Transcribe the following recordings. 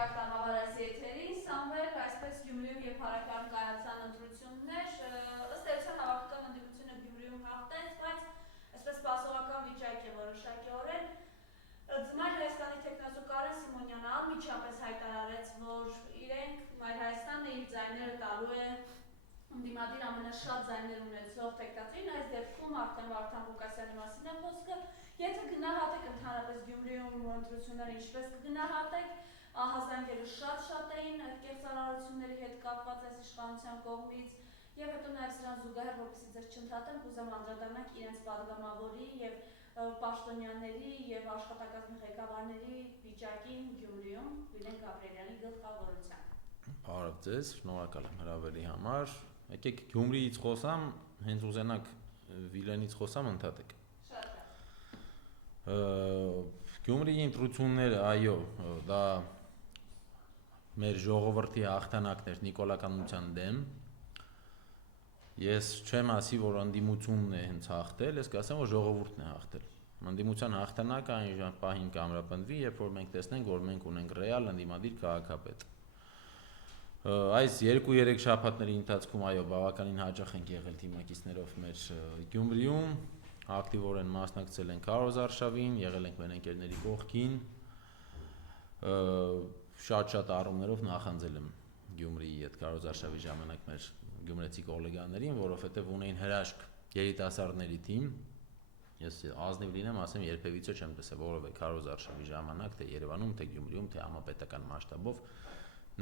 Երկար տաղավարած եթերին, Սամվել, այսպես Գյումրիում և Հարակարում կայացան ընտրություններ, ըստ էության հավաքական ընդդիմությունը Գյումրիում հաղթեց, բայց այսպես սպասողական վիճակ է որոշակիորեն։ Ձմայր Հայաստանի թեկնածու Կարեն Սիմոնյանը անմիջապես հայտարարեց, որ իրենք Մայր Հայաստանը իր ձայները տալու է ընդդիմադիր ամենաշատ ձայներ ունեցող թեկնածուին, այս դեպքում արդեն Վարդան Ղուկասյանի մասին է խոսքը։ Եթե գնահատեք ընդհանրապես Գյումրիում ընտրությունները ինչպես կգնահատեք, ահազանգերը շատ էին այդ կեղծարարությունների հետ կապված այս իշխանության կողմից, եւ հետո նաեւ սրան զուգահեռ, որպեսզի ձեզ չընդհատեմ, կուզեմ անդրադառնանք իրենց падգամավորի եւ պաշտոնյաների եւ աշխատակազմի ղեկավարների վիճակին Գյումրիում Վիլեն Գաբրիելյանի գլխավորությամբ։ Բարև ձեզ, շնորհակալ եմ հրավերի համար։ Եկեք Գյումրիից խոսամ, հենց ուզենակ Վիլենից խոսամ, ընդհատեք։ Գյումրիի ընտրությունները, այո, դա մեր ժողովրդի հաղթանակն էր նիկոլականության դեմ։ Ես չեմ ասի, որ ընդդիմությունն է հենց հաղթել, ես կասեմ, որ ժողովուրդն է հաղթել։ Ընդդիմության հաղթանակը այն պահին կամրապնդվի, երբ որ մենք տեսնենք, որ մենք ունենք ռեալ ընդդիմադիր քաղաքապետ։ Այս 2-3 շաբաթների ընթացքում այո, բավականին հաճախ ենք եղել թիմակիցներով մեր Գյումրիում, ակտիվորեն մասնակցել ենք Քարոզ Արշավին, եղել ենք մեր ընկերների կողքին, շատ առումներով նախանձել եմ Գյումրիի հետ Քարոզ Արշավի ժամանակ մեր գյումրեցի գոլեգաներին, որովհետև ունեին հրաշք երիտասարդների թիմ։ Ես ազնիվ լինեմ, ասեմ, երբևիցե չեմ տեսել որևէ Քարոզ Արշավի ժամանակ, թե Երևանում, թե Գյումրիում, թե համապետական մասշտաբով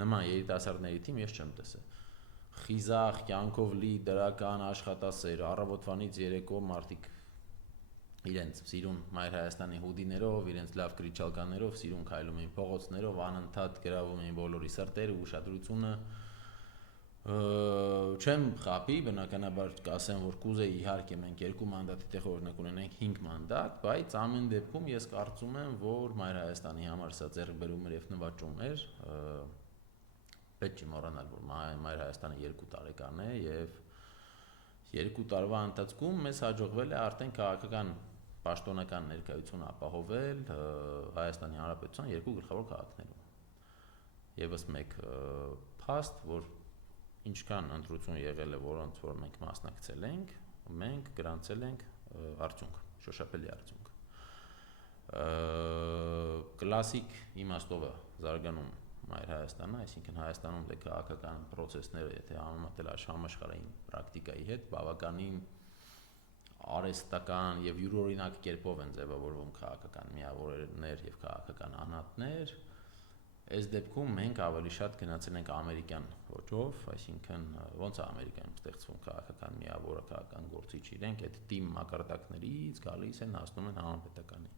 նման երիտասարդների թիմ ես չեմ տեսել։ Խիզախ, կյանքով լի, դրական, աշխատասեր, առավոտվանից երեկո մարդիկ իրենց սիրուն Մայր Հայաստանի հուդիներով, իրենց լավ գրիչալկաներով սիրուն քայլում էին փողոցներով, անընդհատ գրավում էին բոլորի սրտերը, ուշադրությունը։ Չեմ խաբի, բնականաբար կասեմ, որ կուզեի իհարկե մենք 2 մանդատի տեղ օրինակ ունենենք 5 մանդատ, բայց ամեն դեպքում ես կարծում եմ, որ Մայր Հայաստանի համար սա ձեռքբերում էր եւ նվաճում էր։ Պետք չի մոռանալ, որ Մայր Հայաստանը 2 տարեկան է եւ 2 տարվա ընթացքում մեզ հաջողվել է արդեն քաղաքական պաշտոնական ներկայություն ապահովել Հայաստանի Հանրապետության 2 գլխավոր քաղաքներում։ Եվս մեկ փաստ, որ ինչքան ընտրություն եղել է, որոնց որ մենք մասնակցել ենք, մենք գրանցել ենք արդյունք, շոշափելի արդյունք։ Կլասիկ իմաստով է զարգանում Մայր Հայաստանը, այսինքն Հայաստանում դե քաղաքական process-ները, եթե համեմատել համաշխարհային պրակտիկայի հետ, բավականին արհեստական եւ յուրօրինակ կերպով են ձևավորվում քաղաքական միավորներ եւ քաղաքական անհատներ։ Այս դեպքում մենք ավելի շատ գնացել ենք ամերիկյան ոճով, այսինքն ոնց է Ամերիկայում ստեղծվում քաղաքական միավորը, քաղաքական գործիչ իրենք այդ թիմ մակարդակներից գալիս են հասնում են համապետականի։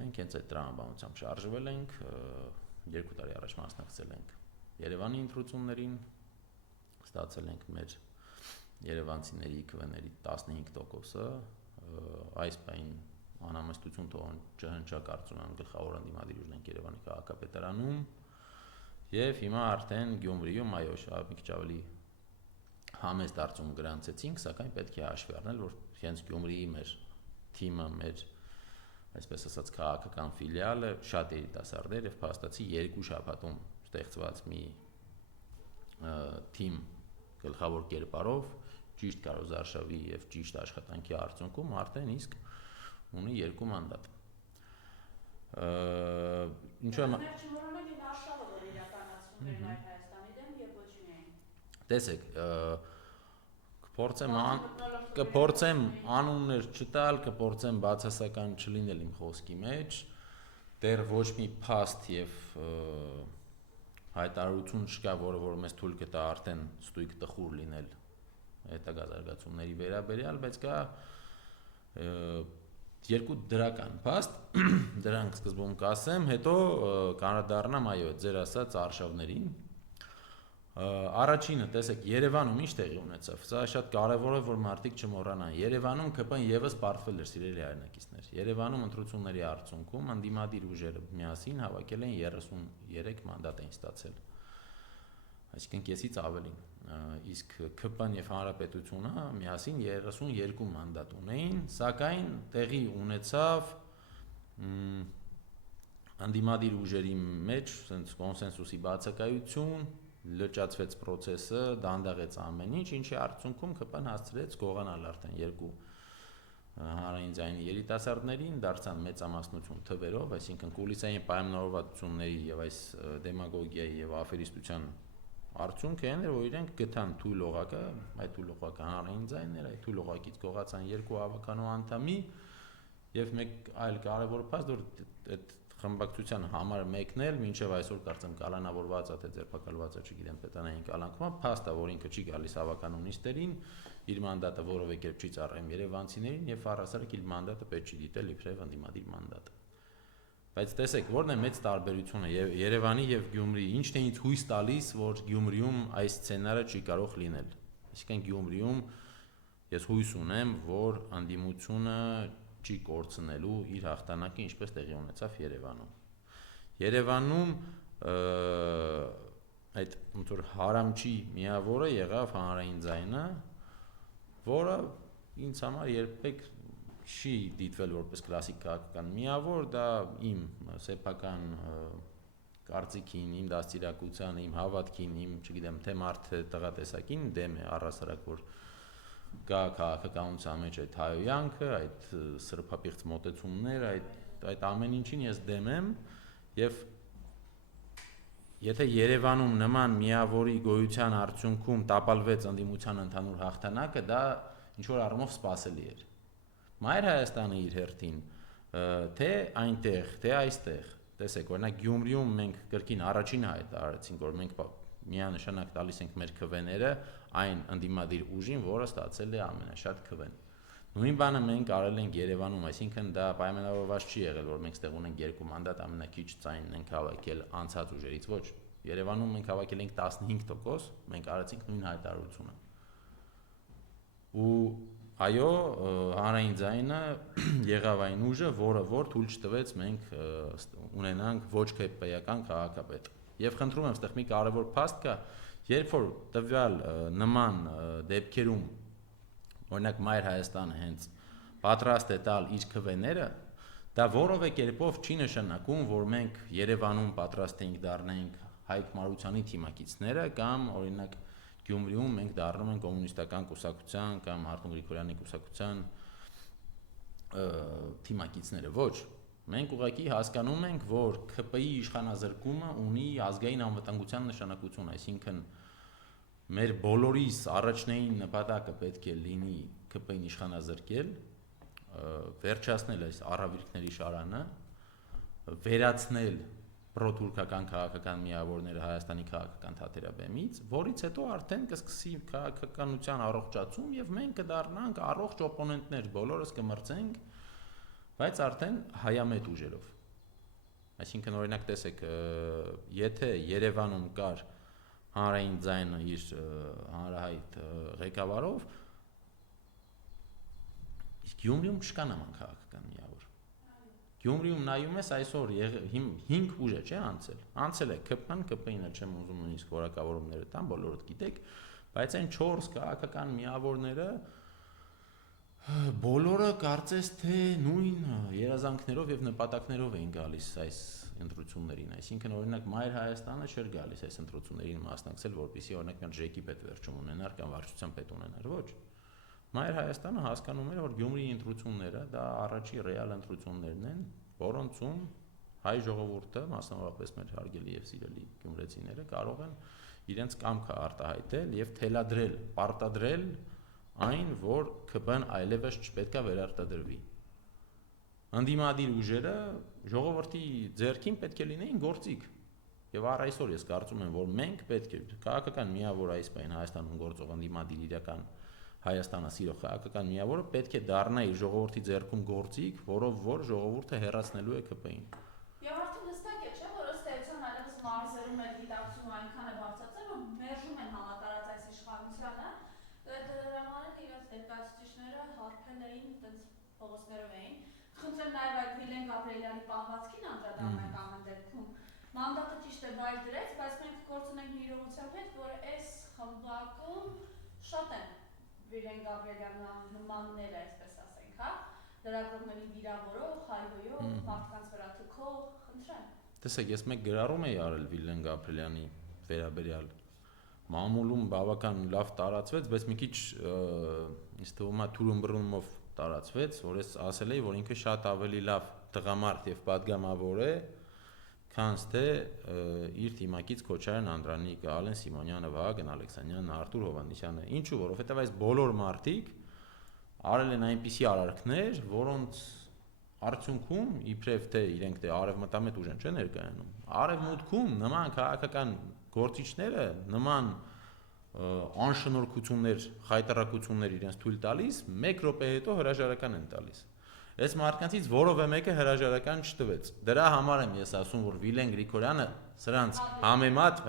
Մենք հենց այդ տրամաբանությամբ շարժվել ենք, 2 տարի առաջ մասնակցել ենք Երևանի ընտրություններին, ստացել ենք մեր երևանցիների քվեների 15%-ը, այս պահին անհամեստություն թողան չհնչա կարծում եմ գլխավոր ընդդիմադիր ուժենք Երևանի քաղաքապետարանում եւ հիմա արդեն Գյումրիում այո մի քիչ ավելի համեստ արդյունք գրանցեցինք, սակայն պետք է հաշվի առնել, որ հենց Գյումրիի մեր թիմը, մեր այսպես ասած քաղաքական ֆիլիալը շատ երիտասարդներ եւ փաստացի 2 շաբաթում ստեղծված մի թիմ գլխավոր կերպարով ճիշտ Քարոզ Արշավի եւ ճիշտ աշխատանքի արդյունքում արդեն իսկ ունի 2 մանդատ։ Ինչու՞ եմ Չմոռանանք այն արշավը, որ իրականացվում էր Մայր Հայաստանի դեմ եւ ոչ միայն։ Տեսեք, կփորձեմ անուններ չտալ, կփորձեմ բացասական չլինել իմ խոսքի մեջ, դեռ ոչ մի փաստ եւ հայտարարություն չկա, որը որ մեզ թույլ կտա արդեն ստույգ տխուր լինել հետագա զարգացումների վերաբերյալ, բայց կա 2 դրական փաստ, դրանք սկզբում կասեմ, հետո կանրադառնամ այո, ձեր ասած արշավներին։ Առաջինը, տեսեք, Երևանում ինչ տեղի ունեցավ, սա շատ կարևոր է, որ մարդիկ չմոռանան։ Երևանում ԿՊ-ն եւս պարտվել էր, սիրելի հայրենակիցներ։ Երևանում ընտրությունների արդյունքում ընդդիմադիր ուժերը միասին հավաքել են 33 մանդատ են ստացել։ Այսինքն կեսից ավելին, իսկ ԿՊ-ն եւ Հանրապետությունը միասին 32 մանդատ ունեին, սակայն տեղի ունեցավ անդիմադիր ուժերի մեջ sense կոնսենսուսի բացակայություն, լճացվեց process-ը, դանդաղեց ամեն ինչ, ինչի արդյունքում ԿՊ-ն հասցրեց գողանալ արդեն երկու հանրային ձայնի երիտասարդներին, դարձան մեծամասնություն թվերով, այսինքն կուլիսային պայմանավորվածությունների եւ այս դեմագոգիայի եւ աֆերիստության արդյունքը այն էր, որ իրենք գտան թույլ օղակը, այդ թույլ օղակը հանրային ձայնն էր, այդ թույլ օղակից գողացան երկու ավականու անդամի եւ մեկ այլ կարեւոր փաստ, որ այդ խմբակցության համար մեկն էլ մինչեւ այսօր կարծեմ կալանավորված է թե ձերբակալված է, չգիտեմ, պետանային կալանքով, փաստ է, որ ինքը չի գալիս ավականու նիստերին, իր մանդատը որևէ կերպ չի ծառայում երևանցիներին եւ առասարակ իր մանդատը պետք չի դիտել իբրև անդիմադիր մանդատ։ Բայց տեսեք, որն է մեծ տարբերությունը Երևանի եւ Գյումրիի, ինչն է ինձ հույս տալիս, որ Գյումրիում այս սցենարը չի կարող լինել։ Այսինքն Գյումրիում ես հույս ունեմ, որ անդիմությունը չի կորցնելու իր հաղթանակը, ինչպես տեղի ունեցավ Երևանում։ Երևանում այդ ոնց որ հարամչի միավորը եղավ հանրային ձայնը, որը ինձ համար երբեք չի դիտվել որպես կլասիկ քաղաքական միավոր, դա իմ սեփական կարծիքին, իմ դաստիարակության, իմ հավատքին, իմ, չգիտեմ, թե մարդը տղա տեսակին դեմ է առասարակ, որ կա քաղաքականության մեջ այդ հայոյանքը, այդ սրբապիղծ մոտեցումներ, այդ ամեն ինչին ես դեմ եմ եւ եթե Երևանում նման միավորի գոյության արդյունքում տապալվեց անդիմության ընդհանուր հաղթանակը, դա ինչ որ առումով սպասելի էր։ Մայր Հայաստանը իր հերթին, թե այնտեղ, թե այստեղ, տեսեք, օրինակ Գյումրիում մենք կրկին առաջին հայտ արեցինք, որ մենք միանշանակ տալիս ենք մեր քվեները այն անդիմադիր ուժին, որը ստացել է ամենաշատ քվեն։ Նույն բանը մենք արել ենք Երևանում, այսինքն դա պայմանավորված չի եղել, որ մենք ստեղ ունենք երկու մանդատ, ամենակիչ ձայնն ենք հավաքել անցած ուժերից, ոչ։ Երևանում մենք հավաքել ենք 15%, մենք արեցինք նույն հայտարարությունը։ Ու այո, հանրային ձայնը եղավ այն ուժը, որ թույլ չտվեց մենք ունենանք ոչ քպեական քաղաքապետ։ Եվ խնդրում եմ, այստեղ մի կարևոր փաստ կա, երբ որ տվյալ նման դեպքերում օրինակ Մայր Հայաստանը հենց պատրաստ է տալ իր քվեները, դա որևէ կերպով չի նշանակում, որ մենք Երևանում պատրաստ ենք դառնանք Հայկ Մարությանի թիմակիցները կամ օրինակ Գյումրիում մենք դառնում ենք կոմունիստական կուսակցության կամ Արտոն Գրիգորյանի կուսակցության թիմակիցները, ոչ։ Մենք ուղղակի հասկանում ենք, որ ԿՊ-ի իշխանազրկումը ունի ազգային անվտանգության նշանակություն, այսինքն մեր բոլորիս առաջնային նպատակը պետք է լինի ԿՊ-ին իշխանազրկել, վերջացնել այս առավիրքների շարանը, վերացնել պրոթուրքական քաղաքական միավորները Հայաստանի քաղաքական թատերաբեմից, որից հետո արդեն կսկսի քաղաքականության առողջացում եւ մենք կդառնանք առողջ օպոնենտներ, բոլորս կմրցենք, բայց արդեն հայամետ ուժերով։ Այսինքն օրինակ տեսեք, եթե Երևանում կար հանրային ձայնը իր հանրահայտ ղեկավարով, իսկ Գյումրիում չկա նման քաղաքական միավոր։ Գյումրիում նայում ես այսօր 5 ուժ է, չէ՞ անցել է ԿՊ-ն, ԿՊ-ին չեմ ուզում նույնիսկ որակավորումները տամ, բոլորդ գիտեք, բայց այն 4 քաղաքական միավորները բոլորը կարծես թե նույն երազանքներով եւ նպատակներով էին գալիս այս ընտրություններին, այսինքն օրինակ Մայր Հայաստանը չէր գալիս այս ընտրություններին մասնակցել, որպեսզի օրինակ մի ժեկի պետ վերջում ունենար կամ վարչության պետ ունենար, ոչ։ Մայր Հայաստանը հասկանում էր, որ Գյումրիի ընտրությունները դա առաջի ռեալ ընտրություններն են, որոնցում հայ ժողովուրդը, մասնավորապես մեր հարգելի եւ սիրելի գյումրեցիները կարող են իրենց կամքը արտահայտել եւ թելադրել, պարտադրել այն, որ ԿՊ-ն այլևս չպետք է վերարտադրվի։ Անդիմադիր ուժերը ժողովրդի ձեռքին պետք է լինեին գործիք։ Եվ առ այսօր ես կարծում եմ, որ մենք պետք է քաղաքական միավոր այս բան Հայաստանում գործող անդիմադիր իրական Հայաստանը սիրող քաղաքական միավորը պետք է դառնա իր ժողովրդի ձեռքում գործիք, որով որ ժողովուրդը հեռացնելու է ԿՊ-ին։ Եվ արդեն հստակ է, չէ՞, որ ըստ էության այլևս մարզերում էլ գիտակցումը այնքան է բարձրացել, որ մերժում են համատարած այս իշխանությանը, դրամանել իրենց ներկայացուցիչները հարբել էին, այտենց փողոցներով էին։ Խնդրեմ նաև այդ Վիլեն Գաբրիելյանի պահվածքին անդրադառնանք ամեն դեպքում։ Մանդատը ճիշտ է վայր դրեց, բայց մենք գործունենք մի իրողության հետ, որ այս խմբակում շատ են Վիլեն Գաբրիելյանի նմանները, այսպես ասենք, հա, լրագրողներին վիրավորող, հայհոյող, մարդկանց վրա թքող, խնդրեմ։ տեսեք, ես մեկ գրառում էի արել Վիլեն Գաբրելյանի վերաբերյալ մամուլում բավական լավ տարածվեց, բայց մի քիչ ինձ թվում է թուրումբռունումով տարածվեց, որ ես ասել էի, որ ինքը շատ ավելի լավ տղամարդ եւ падգամավոր է, քան թե իր թիմակից Քոչարյան Անդրանիկը, Ալեն Սիմոնյանը, Վահագն Ալեքսանյանը, Արտուր Հովհաննիսյանը, ինչու, որովհետեւ այս բոլոր մարդիկ արել են այնպիսի արարքներ, որոնց արդյունքում իբրև թե իրենք դե արևմտամետ ուժ են չէ ներկայանում, արևմուտքում նման քաղաքական գործիչները նման անշնորհքություններ, խայտարակություններ իրենց թույլ տալիս, 1 րոպե հետո հրաժարական են տալիս։ Այս մարդկանցից որևէ մեկը հրաժարական չտվեց։ Դրա համար եմ ես ասում, որ Վիլեն Գրիգորյանը սրանց համեմատ,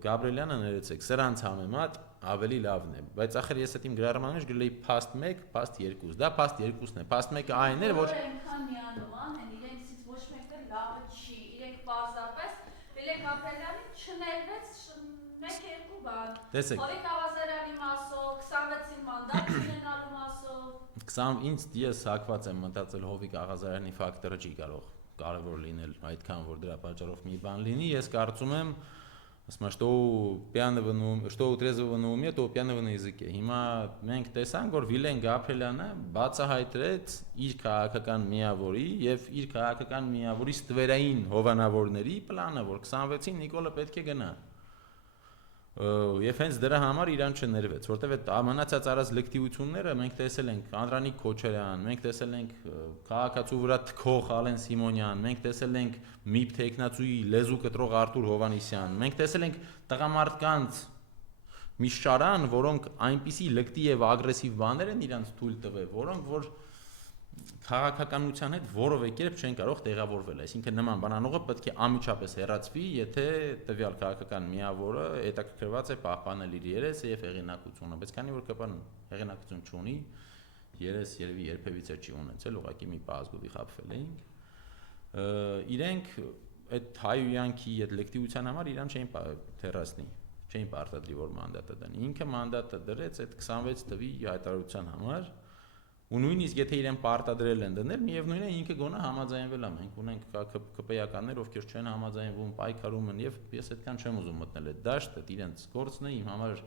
Գաբրելյանը ներեցեք, սրանց համեմատ ավելի լավն է, բայց ախր ես այդ իմ գրառման մեջ գրել էի փաստ 1, փաստ 2, դա փաստ 2-ն է, փաստ 1-ը այն էր, որ այնքան միանման են, իրենցից ոչ մեկը լավը չի, իրենք պարզապես Վիլեն Գաբրելյանի չներվեց 1-2 բան, Հովիկ Ավազարյանի մասով, 26-ին մանդատ ունենալու մասով, ինձ ես հակված եմ մտածել Հովիկ Աղազարյանի ֆակտորը չի կարևոր լինել այդքան, որ դրա պատճառով մի բան լինի, ես կարծում եմ что у трезвого на уме, то у пьяного на языке։ Հիմա մենք տեսանք, որ Վիլեն Գաբրելյանը բացահայտրեց իր քաղաքական միավորի եւ իր քաղաքական միավորի ստվերային հովանավորների պլանը, որ 26-ին Նիկոլը պետք է գնա։ Եվ հենց դրա համար իրան չներվեց, որտեվ այդ մնացած առած լկտիությունները մենք տեսել ենք Անդրանիկ Քոչարյան, մենք տեսել ենք քաղաքացու վրա թքող Ալեն Սիմոնյան, մենք տեսել ենք MIP տեխնացուի լեզու կտրող Արտուր Հովհաննիսյան, մենք տեսել ենք տղամարդկանց մի շարան, որոնք այնպիսի լկտի եւ ագրեսիվ բաներ են իրանց թույլ տվել, որոնք որ քաղաքականության հետ որևէ կերպ չեն կարող տեղավորվել, այսինքն նման բանանողը պետք է անմիջապես հեռացվի, եթե տվյալ քաղաքական միավորը հետաքրքրված է պահպանել իր երեսը եւ հեղինակությունը, բայց քանի որ ԿՊ-ն հեղինակություն չունի, երես երևի երբևիցե չի ունեցել, ուղղակի մի պահազգովի խաբվել էինք, իրենք այդ հայույանքի այդ լեկտիվության համար իրան չէին թերացնի, չէին պարտադրի, որ մանդատը դնի, ինքը մանդատը դրեց այդ 26 տվի հայտարարության համար։ Ու նույնիսկ եթե իրեն պարտադրել են դնել, միևնույն է ինքը գոնե համաձայնվել է, մենք ունենք ԿՊ-ականներ, ովքեր չեն համաձայնվում, պայքարում են եւ ես այդքան չեմ ուզում մտնել այդ դաշտը, իրենց գործն է, իմ համար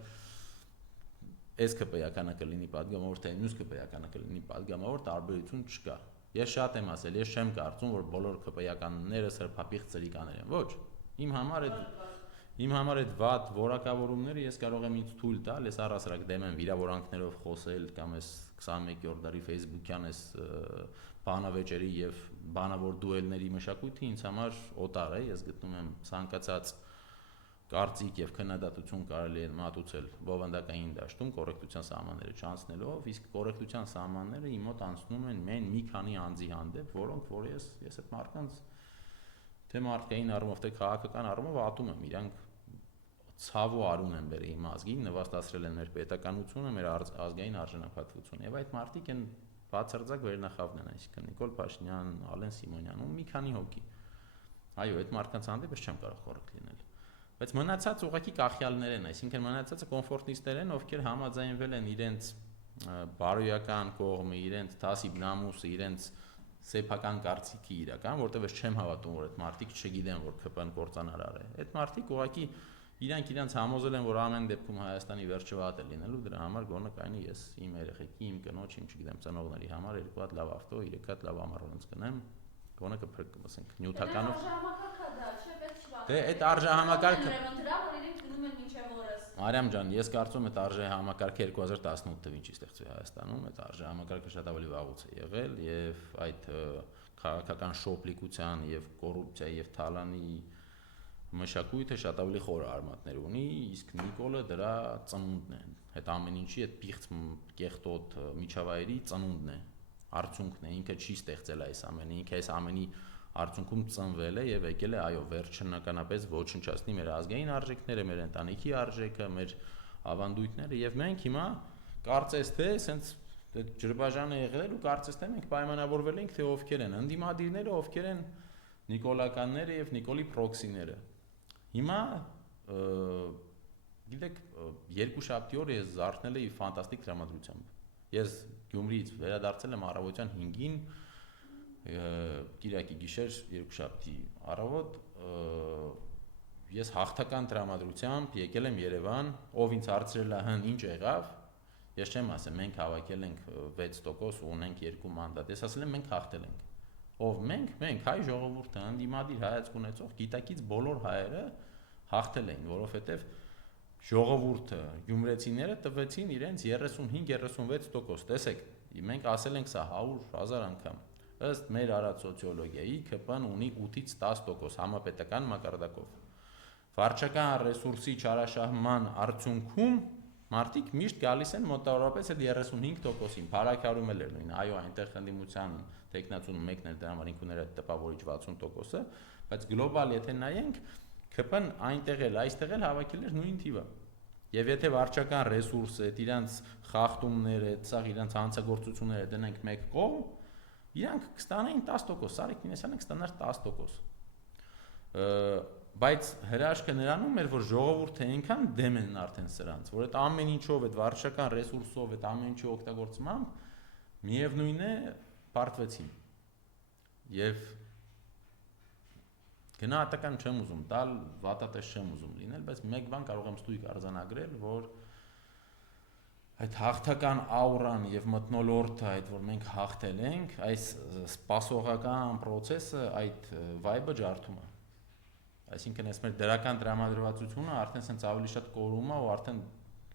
այս ԿՊ-ականը կլինի падգամավոր, թե մյուս ԿՊ-ականը կլինի падգամավոր, տարբերություն չկա։ Ես շատ եմ ասել, ես չեմ կարծում, որ բոլոր ԿՊ-ականները սրբապիղծ ծրիկաներ են, ոչ։ Իմ համար այդ վատ որակավորումները ես կարող եմ ինձ թույլ տալ, ես առասարակ դեմ եմ վիրավորանքներով խոսել կամ այս 21-րդ դարի Facebook-յան այս բանավեճերի եւ բանավոր դուելների մշակույթը ինձ համար օտար է, ես գտնում եմ ցանկացած կարծիք եւ քննադատություն կարելի է մատուցել բովանդակային դաշտում կոռեկտության սահմանները չանցնելով, իսկ կոռեկտության սահմանները իմ մոտ անցնում են մեն մի քանի անձի հանդեպ, որոնք որ ես այդ մարդկանց թե մարդկային առումով, թե քաղաքական առումով ատում եմ, իրանք ցավու արուն են բերել իմ ազգին, նվաստացրել են մեր պետականությունը, մեր ազգային արժանապատվությունը, եւ այդ մարդիկ են բացարձակ վերնախավն են, այսինքն Նիկոլ Փաշինյան, Ալեն Սիմոնյան ու մի քանի հոգի։ Այո, այդ մարդկանց հանդեպ ես չեմ կարող կոռեկտ լինել։ Բայց մնացած ուղղակի կախյալներ են, այսինքն մնացածը կոմֆորտիստներ են, ովքեր համաձայնվել են իրենց բարոյական կողմը, իրենց դասիբ նամուսը, իրենց սեփական կարծիքի իրական, որտեղ ես չեմ հավատում, որ այդ մարդիկ չգիտեն, որ ԿՊ-ն կործանարար է։ Այդ մարդիկ ուղղակի իրանք համոզել են, որ ամեն դեպքում Հայաստանի վերջը վատ է լինելու, դրա համար գոնե կայնի ես իմ երեխեքի, իմ կնոջ, իմ չգիտեմ, ծնողների համար 2 հատ լավ ավտո, 3 հատ լավ ամառոնց կնեմ, գոնե կփրկենք նյութականով։ Դե այդ արժեհամակարգը դրա որ իրենք գնում են մինչև օրս։ Մարիամ ջան, ես կարծում եմ այդ արժեհամակարգը 2018 թվականին ստեղծվի Հայաստանում, այդ արժեհամակարգը շատ ավելի վաղուց է եղել եւ այդ քաղաքական շոպլիկության եւ կոռուպցիայի եւ թալանի մշակույթը շատ ավելի խոր արմատներ ունի, իսկ Նիկոլը դրա ծնունդն է։ Այդ ամեն ինչի այդ պիղծ կեղտոտ միջավայրի ծնունդն է, արդյունքն է, ինքը չի ստեղծել այս ամենը, ինքը այս ամենի արդյունքում ծնվել է եւ եկել է, այո, վերջնականապես ոչնչացնի մեր ազգային արժեքները, մեր ընտանիքի արժեքը, մեր ավանդույթները եւ մենք հիմա կարծես թե սենց ջրբաժանը եղել ու կարծես թե մենք պայմանավորվել ենք թե ովքեր են ընդդիմադիրները, ովքեր են նիկոլականները եւ Նիկոլի պրոքսիները։ Հիմա գիտեք, երկուշաբթի օրը ես զարթնել էի ֆանտաստիկ տրամադրությամբ։ Ես Գյումրիից վերադարձել եմ առավոտյան 5-ին, Կիրակի գիշեր, երկուշաբթի առավոտ ես հաղթական տրամադրությամբ եկել եմ Երևան, ով ինձ հարցրել է հն ինչ եղավ, ես չեմ ասել, մենք հավաքել ենք 6% ու ունենք 2 մանդատ, ես ասել եմ մենք հաղթել ենք, ով մենք հայ ժողովուրդը, ընդդիմադիր հայացք ունեցող գիտակից բոլոր հայերը հաղթել էին, որովհետև ժողովուրդը, գյումրեցիները տվեցին իրենց 35-36%, տեսեք, մենք ասել ենք սա 100,000 անգամ, ըստ մեր արած սոցիոլոգիայի ԿՊ-ն ունի 8-ից 10% համապետական մակարդակով, վարչական ռեսուրսի չարաշահման արդյունքում մարդիկ միշտ գալիս են մոտավորապես այդ 35%-ին, Փարաքարում էլ էր նույն, այո, այնտեղ ընդդիմության տեխնացուն մեկն էր դրա համար ինքուները տպավորիչ 60%-ը, բայց գլոբալ եթե նայենք, ԿՊ-ն այնտեղ էլ, այստեղ էլ հավաքել էր նույն թիվը։ Եվ եթե վարչական ռեսուրսը, այդ իրանց խախտումները, սա իրանց հանցագործությունները դնենք մեկ կողմ, իրանք կստանային 10%, Սարիկ Մինասյանը կստանար 10%։ Բայց հրաշքը նրանում էր, որ ժողովուրդը այնքան դեմ են արդեն սրանց, որ այդ ամեն ինչով, այդ վարչական ռեսուրսով, այդ ամեն ինչի օգտագործմամբ միևնույն է պարտվեցին։ Եվ գնահատական չեմ ուզում տալ, վատատես չեմ ուզում լինել, բայց մեկ բան կարող եմ ստույգ արձանագրել, որ այդ հաղթական աուրան եւ մթնոլորտը, այդ որ մենք հաղթել ենք, այս սպասողական process-ը այդ vibe-ը ջարդում է։ Այսինքն այս մեր դրական տրամադրվածությունը արդեն sense ավելի շատ կորում է ու արդեն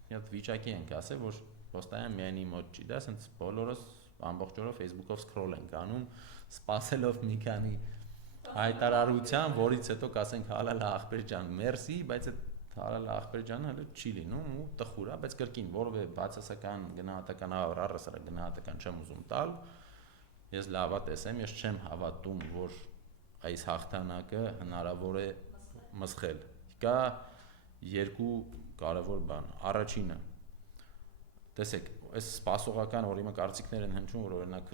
մի հատ վիճակի ենք ասել, որ ոստայան միայն իմոջ չի, դա sense բոլորս ամբողջ օրը Facebook-ով scroll ենք անում, սպասելով մի քանի հայտարարության, որից հետո կասենք հալալ ախպեր ջան, մերսի, բայց այդ հալալ ախպեր ջանը հələ չի լինում ու տխուր է, բայց կրկին որևէ բացասական գնահատական առասարակ գնահատական չեմ ուզում տալ։ Ես լավա տեսեմ, ես չեմ հավատում, որ այս հաղթանակը հնարավոր է մսխել։ Կա երկու կարևոր բան։ Առաջինը, տեսեք, այս սպասողական, որ հիմա կարծիքներ են հնչում, որ օրինակ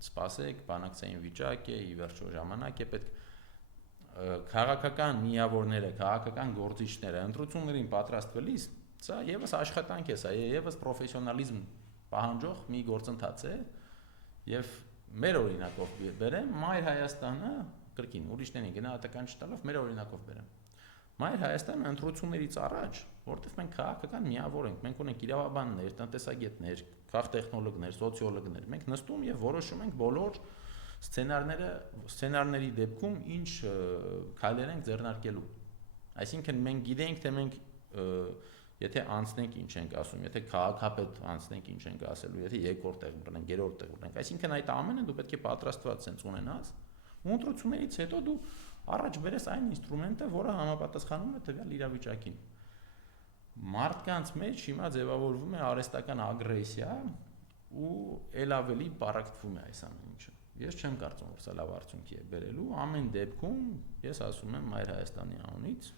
սպասեք, բանակցային վիճակ է, ի վերջո ժամանակ է պետք քաղաքական միավորները, քաղաքական գործիչները ընտրություններին պատրաստվելիս, սա եւս աշխատանք է, սա եւս պրոֆեսիոնալիզմ պահանջող մի գործընթաց է, եւ մեր օրինակով բերեմ Մայր Հայաստանը, կրկին ուրիշներին գնահատական չտալով մեր օրինակով բերեմ։ Մայր Հայաստանը ընտրություններից առաջ, որտեղ մենք քաղաքական միավոր ենք, մենք ունենք իրավաբաններ, տնտեսագետներ, քաղտեխնոլոգներ, սոցիոլոգներ, մենք նստում եւ որոշում ենք բոլոր սցենարների դեպքում ինչ քայլեր ենք ձեռնարկելու։ Այսինքն մենք գիտենք, թե մենք եթե անցնենք ինչ ենք ասում, եթե քաղաքապետ անցնենք ինչ ենք ասելու, եթե երկրորդ տեղ բռնենք, երրորդ տեղ բռնենք, այսինքն այդ ամենը դու պետք է պատրաստված sense ունենաս, ու ընտրություններից հետո դու առաջ բերես այն ինստրումենտը, որը համապատասխանում է տվյալ իրավիճակին։ Մարդկանց մեջ հիմա ձևավորվում է արհեստական ագրեսիա ու ել ավելի պարակտվում է այս ամեն ինչը։ Ես չեմ կարծում, որ սա լավ արդյունքի է բերելու, ամեն դեպքում ես ասում եմ Մայր Հայաստանի անունից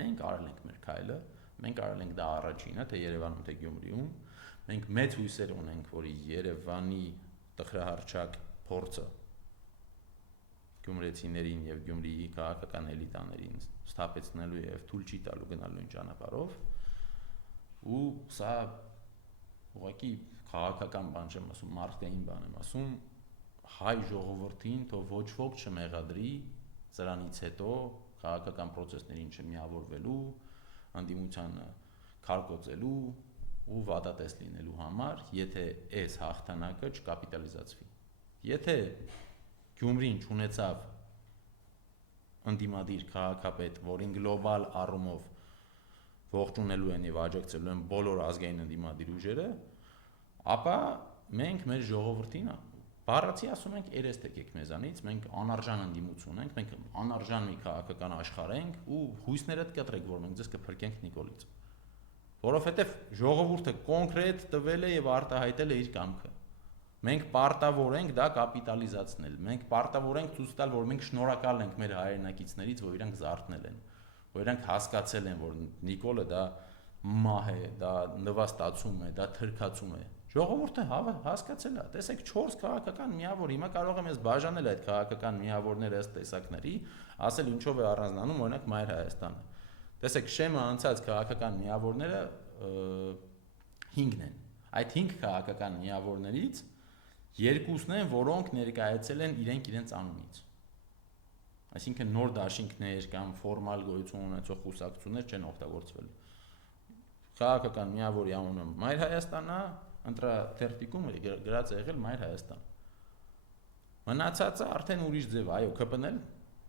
մենք արել ենք մեր քայլը, մենք արել ենք դա առաջինը, թե Երևանում, թե Գյումրիում, մենք մեծ հույսեր ունենք, որ Երևանի տխրահարճակ փորձը գյումրեցիներին եւ Գյումրիի քաղաքական էլիտաներին սթափեցնելու եւ թույլ չի տալու գնալու այն ճանապարհով ու սա ուղղակի քաղաքական բան չեմ ասում, մարդկային բան եմ ասում, հայ ժողովրդին թող ոչ ոք չմեղադրի սրանից հետո քաղաքական process-ներին չմիավորվելու, ընդդիմությանը քարկոծելու ու վատատես լինելու համար, եթե այս հաղթանակը չկապիտալիզացվի։ Եթե Գյումրին չունեցավ ընդդիմադիր քաղաքապետ, որին գլոբալ առումով ողջունելու են եւ աջակցելու են բոլոր ազգային ընդդիմադիր ուժերը, ապա մենք մեր ժողովրդին բառացի ասում ենք երես թեքեք մեզանից, մենք անարժան ընդդիմություն ենք, մենք անարժան մի քաղաքական աշխարհ ենք ու հույսներդ կտրեք, որ մենք ձեզ կփրկենք Նիկոլից։ Որովհետեւ ժողովուրդը կոնկրետ տվել է եւ արտահայտել է իր կամքը։ Մենք պարտավոր ենք դա կապիտալիզացնել։ Մենք պարտավոր ենք ցույց տալ, որ մենք շնորհակալ ենք մեր հայրենակիցներից, որ իրանք զարթնել են, որ իրանք հասկացել են, որ Նիկոլը դա մահ է, դա նվաստացում է, դա թրքացում է։ Ժողովուրդը հասկացել է։ Տեսեք 4 քաղաքական միավոր, հիմա կարող եմ ես բաժանել այդ քաղաքական միավորները ըստ տեսակների, ասել ինչով է առանձնանում օրինակ Մայր Հայաստանը։ Տեսեք շեմը անցած քաղաքական միավորները 5-ն են։ Այդ 5 քաղաքական միավորներից երկուսն են, որոնք ներկայացել են իրենց անունից։ Այսինքն նոր դաշինքներ կամ ֆորմալ գոյություն ունեցող կուսակցություններ չեն օգտագործվել։ Քաղաքական միավորի անունը Մայր Հայաստանն է, ընտրատերտիկում գրած է եղել Մայր Հայաստան։ Մնացածը արդեն ուրիշ ձև, այո, ԿՊՆ-ն էլ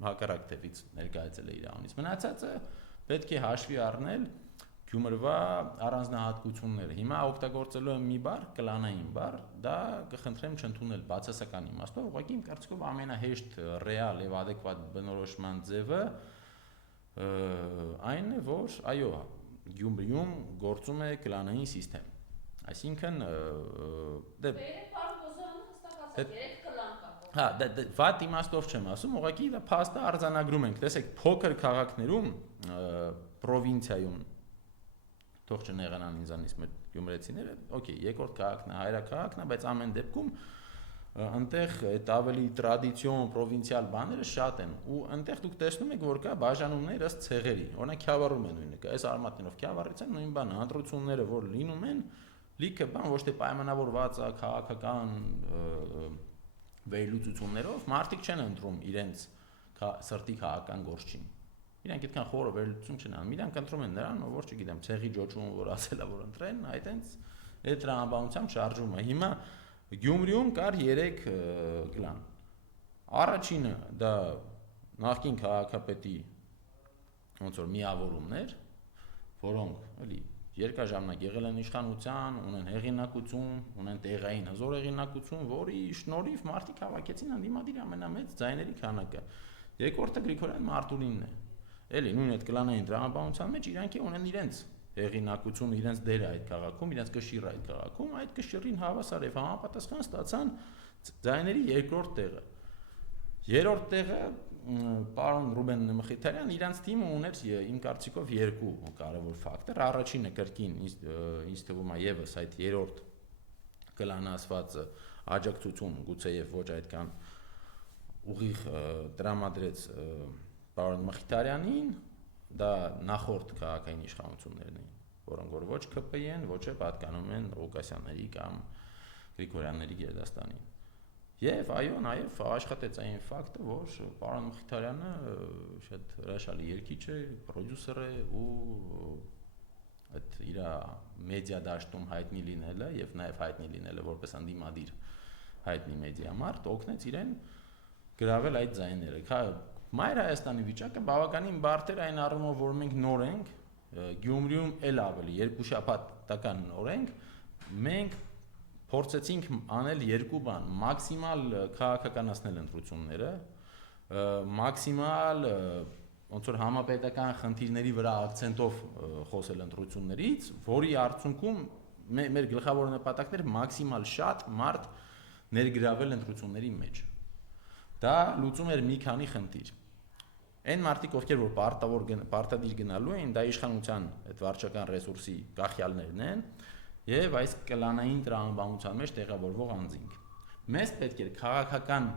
հակառակ թևից ներկայացել է իր անունից։ Մնացածը պետք է հաշվի առնել Գյումրվա առանձնահատկությունները։ Հիմա օգտագործելու եմ մի բառ, կլանային բառ, դա կխնդրեմ չընդունել բացասական իմաստով, ուղղակի իմ կարծիքով ամենահեշտ ռեալ եւ adekvat բնորոշման ձևը այն է, որ այո, Գյումրիում գործում է կլանային համակարգ։ Այսինքն հա, վատ իմաստով չեմ ասում, ուղղակի դա փաստը արձանագրում ենք։ Տեսեք, փոքր քաղաքներում, պրովինցիայում թող չնեղանան ինձանից մեր գյումրեցիները, օքեյ, երկրորդ քաղաքն է, հայրաքաղաքն է, բայց ամեն դեպքում այնտեղ այդ ավելի տրադիցիոն պրովինցիալ բաները շատ են ու այնտեղ դուք տեսնում եք, որ կա բաժանումներ ըստ ցեղերի։ Օրինակ Քյավառում է նույնը, այս արմատներով Քյավառից են նույն բանը, ընտրությունները, որ լինում են, լիքը բան ոչ թե պայմանավորված է քաղաքական վերլուծություններով, մարդիկ չեն ընտրում իրենց սրտի քաղաքական գործին։ Իրանք այդքան խորը վերլուծություն չեն անում, իրանք ընտրում են նրան, որ չգիտեմ, ցեղի ջոջումը, որ ասել է, որ ընտրեն, այդտենց այդ տրամաբանությամբ շարժվում է։ Հիմա Գյումրիում կար 3 կլան։ Առաջինը դա նախկին քաղաքապետի ոնց որ միավորումներ, որոնք էլի երկաժամանակ եղել են իշխանության, ունեն հեղինակություն, ունեն տեղային հզոր հեղինակություն, որի շնորհիվ մարդիկ հավաքեցին ընդդիմադիր ամենամեծ ձայների քանակը։ Երկրորդը Գրիգորյան Մարտունինն է։ Էլի նույն այդ կլանային տրամաբանության մեջ իրանք ունեն իրենց հեղինակությունը, իրենց դերը այդ քաղաքում, իրենց կշիռը այդ քաղաքում, այդ կշիռին հավասար եւ համապատասխան ստացան ձայների երկրորդ տեղը։ Երրորդ տեղը պարոն Ռուբեն Մխիթարյան իրանց թիմը ուներ իմ կարծիքով 2 կարևոր ֆակտոր։ Առաջինը կրկին ինձ թվում է եւս այդ երրորդ կլանասվածը աջակցություն, գուցեև ոչ այդքան ուղիղ տրամադրեց պարոն Մխիթարյանին, դա նախորդ քաղաքային իշխանություններն էին, որոնք որ ոչ ԿՊ են, ոչ էլ պատկանում են Ղուկասյանների կամ Գրիգորյանների գերդաստանին։ Եվ այո, նաև աշխատեց այն ֆակտը, որ պարոն Մխիթարյանը շատ հրաշալի երգիչ է, պրոդյուսեր է ու այդ իր մեդիա դաշտում հայտնի լինելը եւ նաև հայտնի լինելը որպես անդիմադիր հայտնի մեդիամարդ օգնեց իրեն գրավել այդ ձայները։ Մայր Հայաստանի վիճակը բավականին բարդ էր այն առումով, որ մենք նոր ենք, Գյումրիում էլ ավելի երկու շաբաթական նոր ենք, մենք փորձեցինք անել 2 բան, մաքսիմալ քաղաքականացնել ընտրությունները, մաքսիմալ ոնց որ համապետական խնդիրների վրա акցենտով խոսել ընտրություններից, որի արդյունքում մեր գլխավոր նպատակն էր մաքսիմալ շատ մարդ ներգրավել ընտրությունների մեջ։ Դա լուծում էր մի քանի խնդիր։ Այն մարդիկ, ովքեր որ պարտադիր գնալու էին, դա իշխանության այդ վարչական ռեսուրսի գախյալներն են եւ այս կլանային տրամաբանության մեջ տեղավորվող անձինք։ Մեզ պետք էր քաղաքական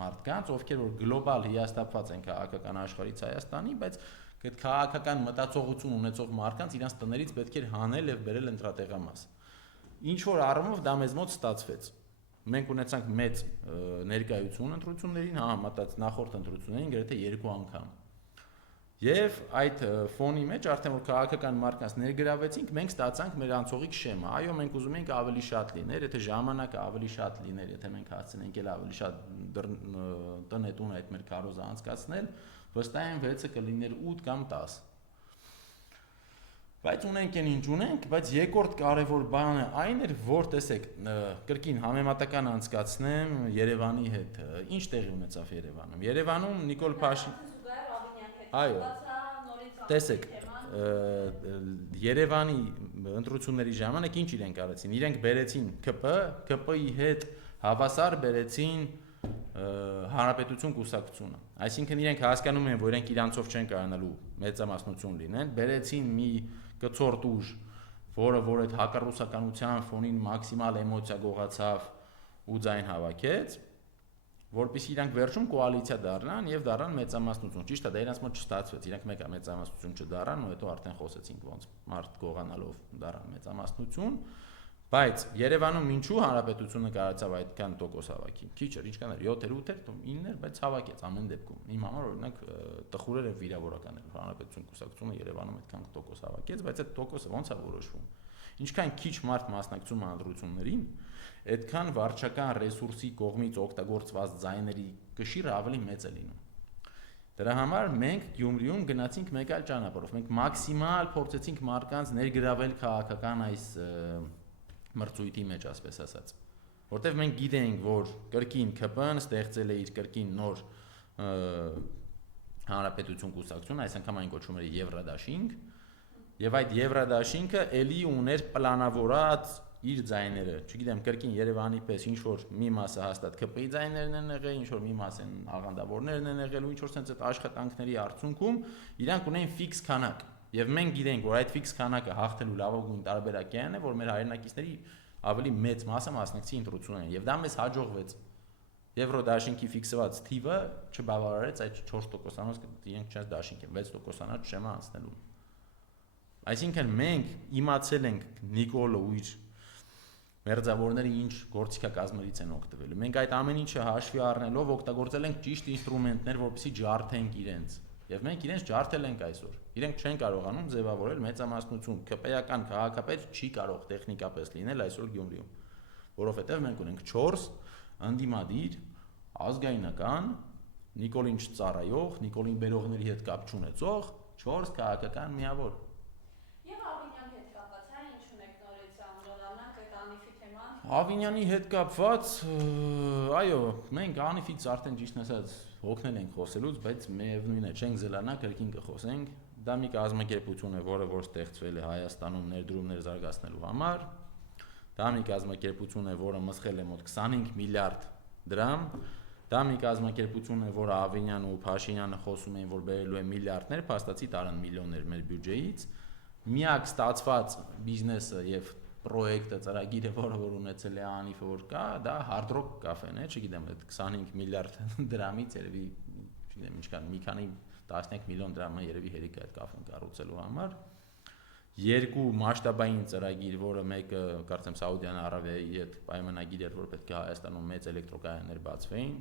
մարդկանց, ովքեր որ գլոբալ հիաստապված են քաղաքական աշխարհից Հայաստանի, բայց այդ քաղաքական մտածողություն ունեցող մարդկանց իրանց տներից պետք էր հանել եւ բերել ընտրատեղամաս։ Ինչ որ առումով դա մեզ մոտ ստացվեց։ Մենք ունեցանք մեծ ներկայություն ընտրություններին, համեմատած նախորդ ընտրություններին գրեթե 2 անգամ։ Եվ այդ ֆոնի մեջ արդեն որ քաղաքական մարդկանց ներգրավեցինք, մենք ստացանք մեր անցողիկ շեմա։ Այո, մենք ուզում էինք ավելի շատ լիներ, եթե ժամանակը ավելի շատ լիներ, եթե մենք հասցնենք էլ ավելի շատ տնետուն այդ մեր քարոզը անցկացնել, վստահ եմ 6-ը կլիներ 8 կամ 10։ Բայց ունենք են ինչ ունենք, բայց երկրորդ կարևոր բանը այն էր, որ տեսեք, կրկին համեմատական անցկացնեմ Երևանի հետ։ Ինչ տեղի ունեցավ Երևանում։ Երևանում Նիկոլ Փաշինյանը այո, տեսեք, Երևանի ընտրությունների ժամանակ ինչ իրենք արեցին։ Իրենք բերեցին ԿՊ, ԿՊ-ի հետ հավասար բերեցին Հանրապետություն կուսակցությունը։ Այսինքն իրենք հասկանում են, որ իրենք իրանցով չեն կարողանալու մեծամասնություն լինեն, բերեցին մի կցորդ ուժ, որը որ այդ հակառուսականության ֆոնին մաքսիմալ էմոցիա գողացավ ու ձայն հավաքեց, որպեսզի իրանք վերջում կոալիցիա դառնան եւ դառնան մեծամասնություն։ Ճիշտ է, դա իրանց մոտ չստացվեց, իրանք մեկը մեծամասնություն չդառան ու հետո արդեն խոսեցինք ոնց մարդ գողանալով դառան մեծամասնություն, Բայց Երևանում ինչու հանրապետությունը կարողացավ այդքան տոկոս հավաքի։ Քիչ էր, ինչքան էր 7-էր, 8-էր, 9-էր, բայց հավաքեց ամեն դեպքում։ Իմ համար օրինակ տխուրերը վիրավորական էր հանրապետություն կուսակցությունը Երևանում այդքան տոկոս հավաքեց, բայց այդ տոկոսը ո՞նց է որոշվում։ Ինչքան քիչ մարդ մասնակցում է ընտրություններին, այդքան վարչական ռեսուրսի կողմից օգտագործված ձայների կշիռը ավելի մեծ է լինում։ Դրա համար մենք Գյումրիում գնացինք մեկ այլ ճանապարհով։ Մենք մաքսիմալ փորձեցինք մարդկանց ներգրավել քաղաքական այս մրցույթի մեջ, ասպես ասած, որտեվ մենք գիտենք, որ կրկին ԿՊ-ն ստեղծել է իր կրկին նոր հանրապետություն կուսակցություն, այս անգամ այն կոչվում էր Եվրադաշինք, եւ այդ Եվրադաշինքը ելի ուներ պլանավորած իր ձայները, չգիտեմ, կրկին Երևանի պես ինչ որ մի մասը հաստատ ԿՊ-ի ձայներն են եղել, ինչ որ մի մաս են աղանդավորներն են եղել ու ինչ որ sense այդ աշխատանքների արդյունքում իրանք ունեն ֆիքս քանակ։ Եվ մենք գիտենք, որ այդ ֆիքս քանակը հաղթելու լավագույն տարբերակը այն է, որ մեր հայրենակիցների ավելի մեծ մասը մասնակցի ընտրություններին, եւ դա մեզ հաջողվեց։ Եվրոդաշինքի ֆիքսված թիվը չբավարարեց այդ 4%-անոց, իրենք չես դաշինք են 6%-անոց շեմա անցնելու։ Այսինքն մենք իմացել ենք Նիկոլը ու իր մերձավորները ինչ գործիքակազմերից են օգտվելու։ Մենք այդ ամեն ինչը հաշվի առնելով օգտագործել ենք ճիշտ ինստրումենտներ, որպեսզի ջարդենք իրենց։ Եվ մենք իրենց ջարդել ենք այսօր։ Իրենք չեն կարողանում ձևավորել մեծամասնություն, ԿՊ-ական քաղաքապետ չի կարող տեխնիկապես լինել այսօր Գյումրիում, որովհետև մենք ունենք 4 ընդդիմադիր, ազգայնական, Նիկոլին չծառայող, Նիկոլին բերողների հետ կապ չունեցող 4 քաղաքական միավոր։ Եվ Ավինյանի հետ կապված, հա, ինչ ունեք նորից անդրադառնանք այդ Անիֆի թեման։ Ավինյանի հետ կապված, այո, մենք Անիֆից արդեն ճիշտ ասած հոգնել ենք խոսելուց, բայց միևնույն է, չենք զլանա, կրկին կխոսենք։ Դա մի կազմակերպություն է, որը որ ստեղծվել է Հայաստանում ներդրումներ զարգացնելու համար։ Դա մի կազմակերպություն է, որը մսխել է մոտ 25 միլիարդ դրամ։ Դա մի կազմակերպություն է, որը Ավինյանը ու Փաշինյանը խոսում էին, որ բերելու է միլիարդներ, փաստացի տարան միլիոններ մեր բյուջեից։ Միակ ստացված բիզնեսը եւ պրոյեկտը, ծրագիրը, որը որ ունեցել է Անիֆը, որ կա, դա Hard Rock կաֆեն է, չգիտեմ, այդ 25 միլիարդ դրամից երևի, չգիտեմ, ինչքան, մի քանի 10 միլիոն դրամը երևի հերիք է այդ կաֆեն կառուցելու համար։ Երկու մասշտաբային ծրագիր, որը մեկը, կարծեմ, Սաուդյան Արաբիայի հետ պայմանագիր էր, որ պետք է Հայաստանում մեծ էլեկտրոկայաններ բացվեին։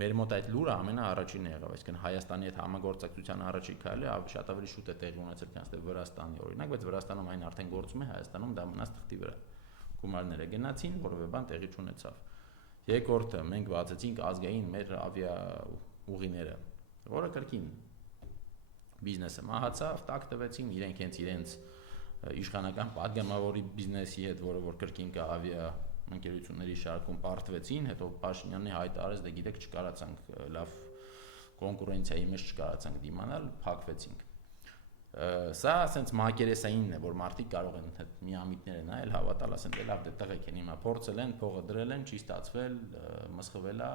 Մեր մոտ այդ լուրը ամենաառաջինը եղավ, այսինքն Հայաստանի հետ համագործակցության առաջին քայլը շատ ավելի շուտ է տեղի ունեցել, քան թե Վրաստանի օրինակ, բայց Վրաստանում այն արդեն գործում է, Հայաստանում դա մնաց թղթի վրա։ Գումարները գնացին, որովե բան տեղի չունեցավ։ Երկրորդը մենք բացեցինք ազգային մեր ավիա ուղիները, որը կրկին բիզնեսը մահացավ, տակ տվեցին, իրենք հենց իրենց իշխանական падգամավորի բիզնեսի հետ, որը որ կրկին կա ավիա ընկերությունների շարքում պարտվեցին, հետո Փաշինյանի հայտարարեց, դե գիտեք, չկարացանք լավ կոնկուրենցիայի մեջ չկարացանք դիմանալ, փակվեցինք։ Սա ասենց մակերեսայինն է, որ մարդիկ կարող են այդ միամիտները նայել, հավատալ, ասեն, դե լավ, դե տղեկ են, հիմա փորձել են, փողը դրել են, չի ստացվել, մսխվել է,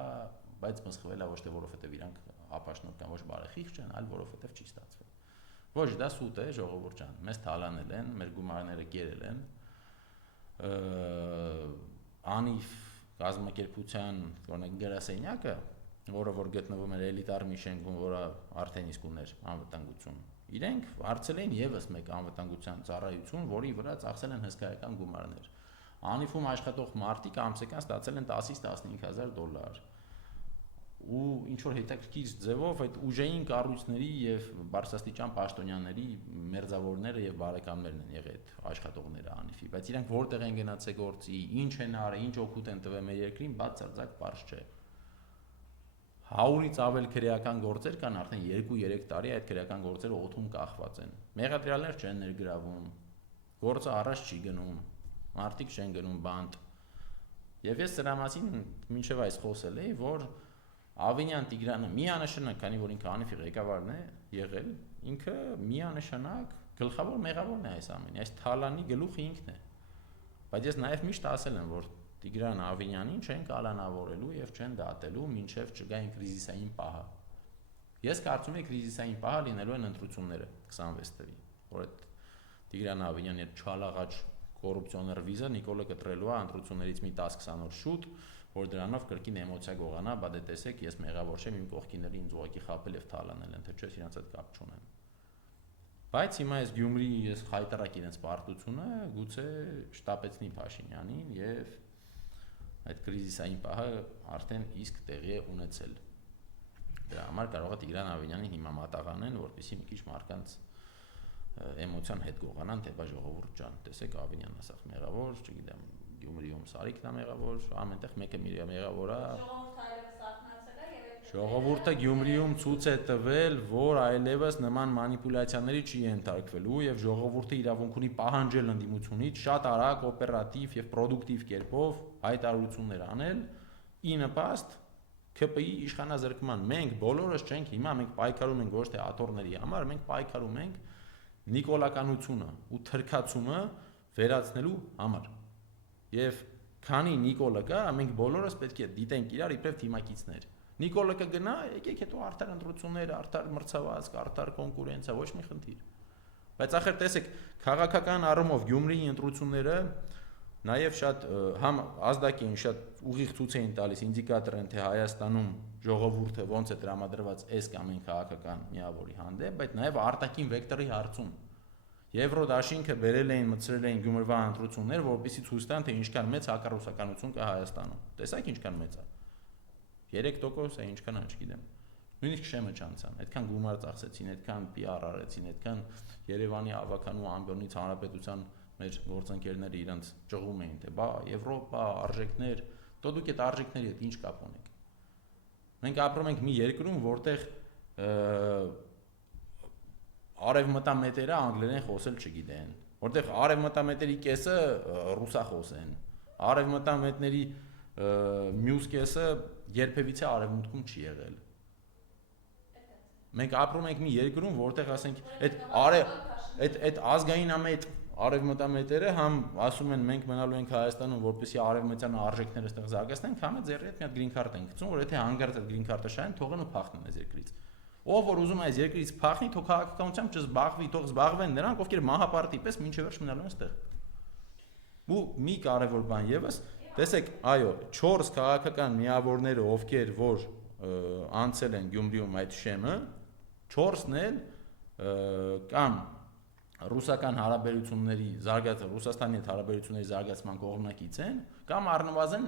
բայց մսխվել է ոչ թե որովհետև իրանք ապաշնորհ կան, ոչ բարեխիղճ են, այլ որովհետև չի ստացվել։ Ոչ, դա սուտ է, ժողովուրդ ջան, մեզ թալանել են, մեր գումարները կերել են։ Անիֆ կազմակերպության օրինակ գրասենյակը, որը որ գտնվում էր էլիտար մի շենքում, որը արդեն իսկ ուներ անվտանգություն, իրենք հարցել են եւս մեկ անվտանգության ծառայություն, որի վրա ծախսել են հսկայական գումարներ։ Անիֆում աշխատող մարդիկ ամսական ստացել են 10-ից 15,000 դոլար։ Ու ինչ որ հետաքրքիր ձևով այդ ուժային կառույցների եւ բարձրաստիճան պաշտոնյաների մերձավորները եւ բարեկամներն են եղել այդ աշխատողները Անիֆի, բայց իրանք որտեղ են գնացել գործի, ինչ են արել, ինչ օգուտ են տվել մեր երկրին, բացարձակ պարզ չէ։ 100-ից ավել քրեական գործեր կան, արդեն 2-3 տարի այդ քրեական գործերը օդում կախված են։ Մեղադրյալներ չեն ներգրավում, գործը առաջ չի գնում, մարդիկ չեն գնում բանտ։ Եվ ես դրա մասին մինչև այս խոսել էի, որ Ավինյան Տիգրանը միանշանակ, քանի որ ինքը Անիֆի ղեկավարն է եղել, ինքը միանշանակ գլխավոր մեղավորն է այս ամենի, այս թալանի գլուխը ինքն է։ Բայց ես նաև միշտ ասել եմ, որ Տիգրան Ավինյանին չեն կալանավորելու եւ չեն դատելու, մինչեւ չգային կրիզիսային պահը։ Ես կարծում եմ կրիզիսային պահը լինելու են ընտրությունները 26 թվականին, որ այդ Տիգրան Ավինյանի այդ չալաղաճ կոռուպցիոներ վիզը Նիկոլը կտրելու է ընտրություններից մի 10-20 օր շուտ, որ դրանով կրկին էմոցիա գողանա, բա դե տեսեք, ես մեղավոր չեմ, իմ կողքիների ինձ ուղղակի խաբել եւ թալանել են, թե չէ իրancs հետ կապ չունեմ։ Բայց հիմա այս Գյումրիի ես խայտարակ իրենց պարտությունը գուցե շտապեցնի Փաշինյանին եւ այդ կրիզիսային պահը արդեն իսկ տեղի է ունեցել։ Դրա համար կարող է Տիգրան Ավինյանին հիմա մատաղանեն, որպեսզի մի քիչ մարկանց էմոցիան հետ գողանան, թե բա ժողովուրդ ջան, տեսեք Ավինյանն ասավ մեղավոր, չգիտեմ, Գյումրիում Սարիկն է մեղավոր, ամենտեղ մեկը մեղավոր է։ Ժողովուրդը Գյումրիում ցույց է տվել, որ այլևս նման մանիպուլյացիաների չի ենթարկվելու եւ ժողովուրդը իրավունք ունի պահանջել ընդդիմությունից շատ արագ, օպերատիվ եւ պրոդուկտիվ կերպով հայտարարություններ անել ի նպաստ ՔՊ-ի իշխանազրկման։ Մենք բոլորս չենք հիմա մենք պայքարում ենք ոչ թե աթոռների համար, մենք պայքարում ենք նիկոլականությունը ու թրքացումը վերացնելու համար։ Եվ քանի Նիկոլը կա, մենք բոլորս պետք է դիտենք իրար իբրև թիմակիցներ։ Նիկոլը կգնա, եկեք հետո արդար ընտրություններ, արդար մրցավազք, արդար կոնկուրենցիա, ոչ մի խնդիր։ Բայց ախր տեսեք, քաղաքական առումով Գյումրիի ընտրությունները նաև շատ համ ազդակին շատ ուղիղ ցույց էին տալիս, ինդիկատոր են, թե Հայաստանում ժողովուրդը ոնց է տրամադրված այս կամ այն քաղաքական միավորի հանդեպ, բայց նաև արտաքին վեկտորի հարցում։ Եվրոդաշինքը բերել էին, մտցրել էին Գյումրվա ընտրություններ, որպեսզի ցույց տան, թե ինչքան մեծ հակառուսականություն կա Հայաստանում։ Տեսակ ինչքան մեծ է։ 3% է, ինչքան է, չգիտեմ։ Նույնիսկ Շեմը չանցան, այդքան գումար ծախսեցին, այդքան PR արեցին, այդքան Երևանի ավականու ամբիոնից հանրապետության մեր գործընկերները իրանց ճղում էին, թե բա Եվրոպա, արժեքներ, դու դուք այդ արժեքների հետ ինչ կապ ունեք։ Մենք ապրում ենք մի երկրում, որտեղ արևմտամետերը անգլերեն խոսել չգիտեն, որտեղ արևմտամետերի կեսը ռուսախոս են, արևմտամետների մյուս կեսը երբևիցե արևմուտքում չի եղել։ Մենք ապրում ենք մի երկրում, որտեղ ասենք այդ ազգային ամետ արևմտամետերը համ ասում են մենք մնալու ենք Հայաստանում, որպեսզի արևմտյան արժեքները ստեղ զարգացնենք, համ է ձեռի հետ մի հատ green card են գցում, որ եթե հանգարց այդ green card-ը շահեն, թողեն ու փախնեն այս երկրից։ Ով որ ուզում է այս երկրից փախնի, թող քաղաքականությամբ չզբաղվի, թող զբաղվեն նրանք, ովքեր մահապարտի պես մինչև վերջ մնալու են ստեղ։ Ու մի կարևոր բան եւս, տեսեք, այո, 4 քաղաքական միավորները, ովքեր որ անցել են Գյումրիում այդ շեմը, 4-ն էլ կամ ռուսական հարաբերությունների Ռուսաստանի հետ հարաբերությունների զարգացման կողմնակից են, կամ առնվազն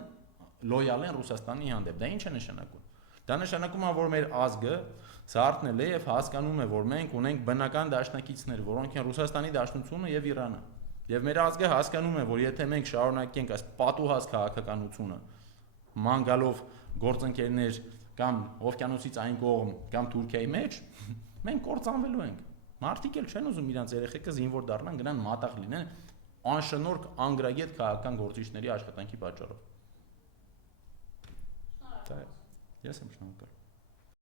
լոյալ են Ռուսաստանի հանդեպ։ Դա ինչ է նշանակում։ Դա նշանակում է, որ մեր ազգը զարթնել է եւ հասկանում է, որ մենք ունենք բնական դաշնակիցներ, որոնք են Ռուսաստանի Դաշնությունը եւ Իրանը։ Եվ մեր ազգը հասկանում է, որ եթե մենք շարունակենք այս պատուհաս քաղաքականությունը, ման գալով գործընկերներ կամ օվկիանոսից այն կողմ կամ Թուրքիայի մեջ, մենք կործանվելու ենք։ Մարդիկ էլ չեն ուզում իրանց երեխեքը զինվոր դառնան, գնան մատաղ լինեն անշնորհք անգրագետ քաղաքական գործիչների աշխատանքի պատճառով։ Դա ես եմ շնորհակալ։